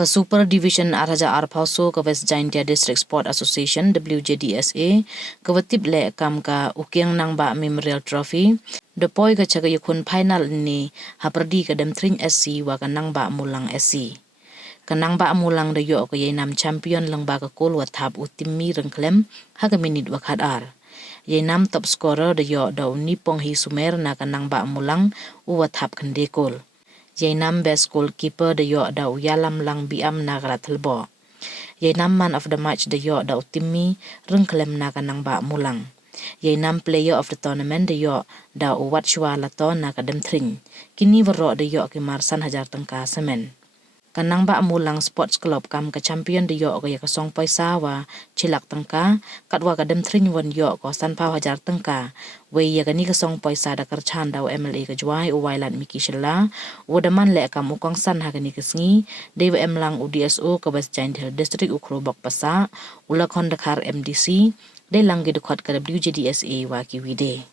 Ke Super Division Araja Arpauso ke West Jaintia District Sport Association WJDSA ke wetip le kam ka ukiang Nangbah Memorial Trophy depoi ke caga yukun final ni haperdi ke Demtring SC wa ke Nangbah Mulang SC. Ke Nangbah Mulang de yo ke yenam champion lengba ke kol wathap utimi rengklem ha ke minit wakat ar. Yenam top scorer de yo da unipong hi sumer na ke Nangbah Mulang u wathap kendekol. Yenam best goalkeeper de yo da uyalam lang biam nagara telbo. Yenam man of the match de yo da utimi rengklem na ke Nangbah Mulang. Yenam player of the tournament de yo da uwat shwa lato na ke Demtring. Kini wero de yo ke Marsan Hajar Tengka Semen. Ke Nangbah Mulang Sports Club kam ke champion de yo ke Song Paisa wa Chilak Tengka katwa ke Demtring wan yo ko Sanpau Hajar Tengka. Wei ya ke ni ke Song Paisa da kerchan da MLA ke Juai uwailan Miki Shela wadaman le kam ukong san ha ke ni ke sngi DWM lang UDSO ke West Jaintia District Ukrobok Pasa ula Kondakar MDC de lang ge dekot ke WJDSA wa kiwide.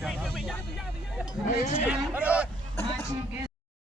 Next time, watching